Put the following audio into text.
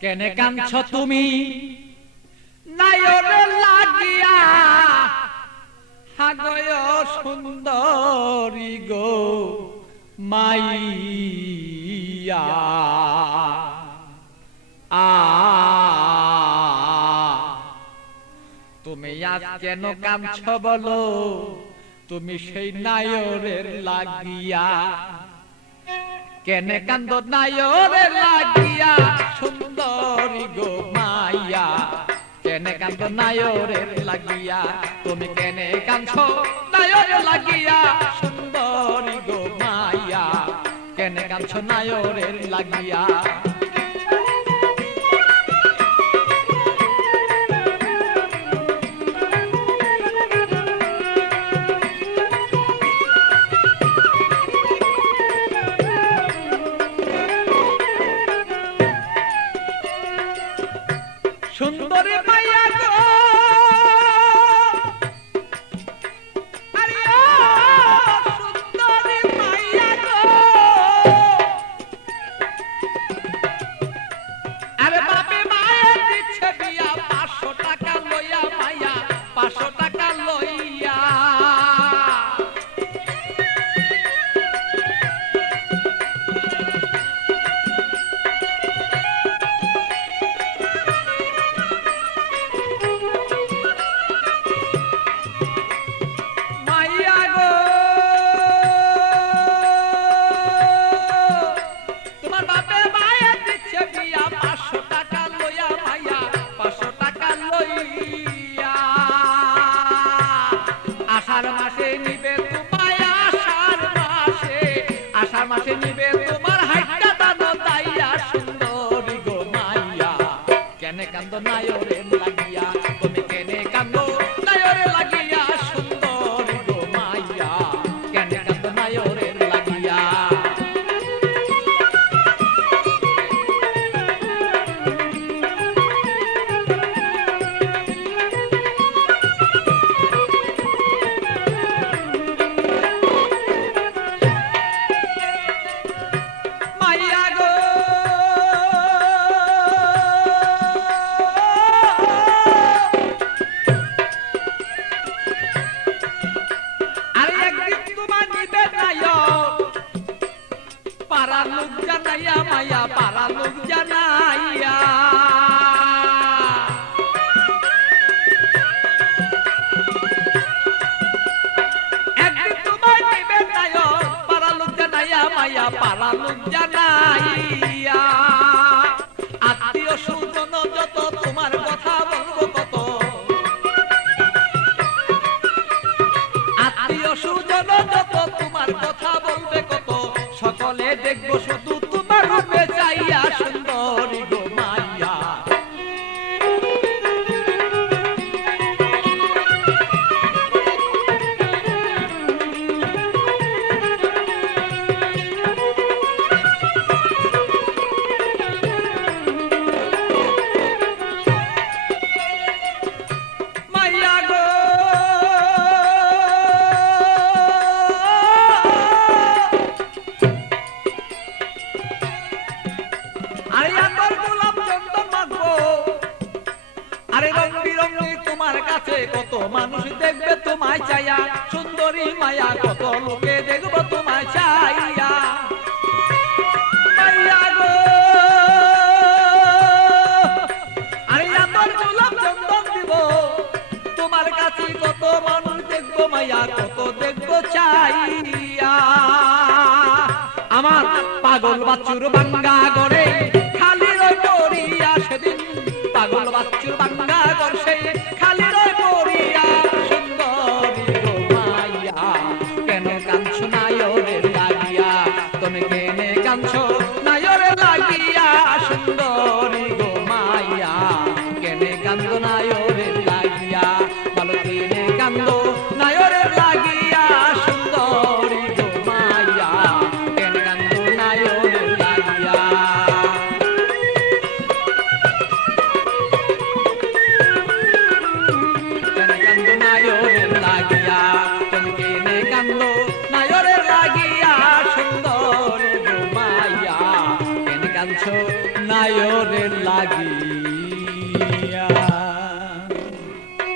কেনে কাঁদছ তুমি নায়রে লাগিয়া হাগয় সুন্দরী গো মাইয়া তুমি আজ কেন কাঁদছ বলো তুমি সেই নায়রের লাগিয়া কেনে কান্দ নায়রের লাগিয়া সুন্দরী গো মাইয়া কেনে কান্দ নায়রের লাগিয়া তুমি কেনে কাঁদছ নায়রের লাগিয়া সুন্দরী গো মাইয়া কেনে কাঁদছ নায়রের লাগিয়া সুন্দরী মাইয়া গো আরে ও সুন্দরী মাইয়া গো আরে বাপে মায়া দিচ্ছে বিয়া 500 টাকা লইয়া মাইয়া 500 টাকা লইয়া মাসে নিবে তোমার হাইটা দানো দাইয়া সুন্দরী গো মাইয়া কেনে কান্দ নায়রের লাগিয়া তুমি কেনে কান্দ নায়রের লাগিয়া সুন্দরী গো মাইয়া কেনে কান্দ নায়রের লাগিয়া পারা লোক জানাইয়া মাইয়া পারা লোক জানাইয়া একদিন তোমায় নিবে নায়ক পারা লোক জানাইয়া মাইয়া পারা লোক জানাইয়া আত্মীয় স্বজন যত তোমার কথা বলবো কত আত্মীয় স্বজন যত তোমার কথা বলবে কত সকলে দেখবো শুধু তোমার রূপে চাইয়া সুন্দরী গো মাইয়া মাইয়া গো তোমার কাছে কত মানুষ দেখবে তোমায় চাইয়া সুন্দরী মায়া কত লোকে দেখবো তোমায় চাইয়া মাইয়া গো আরে আমার গোলাপ চন্দন দিব তোমার কাছে কত মানুষ দেখবো মায়া কত দেখবো চাইয়া আমার পাগল বাচ্চুর বাঙ্গা গড়ে খালি রই পড়িয়া সেদিন পাগল বাচ্চুর বাঙ্গা গড় সেই খালি রই পড়িয়া সুন্দরী গো মাইয়া কেন কাঁদছ নায়রের লাগিয়া তুমি কেনে কাঁদছ নায়রের লাগিয়া সুন্দরী গো মাইয়া কেনে কান্দ নায়রের লাগিয়া বলো কেনে কান্দ নায়রের লাগিয়া সুন্দরী গো মাইয়া কেনে কান্দ নায়রের লাগিয়া কাঞ্চ নায়রে লাগিয়া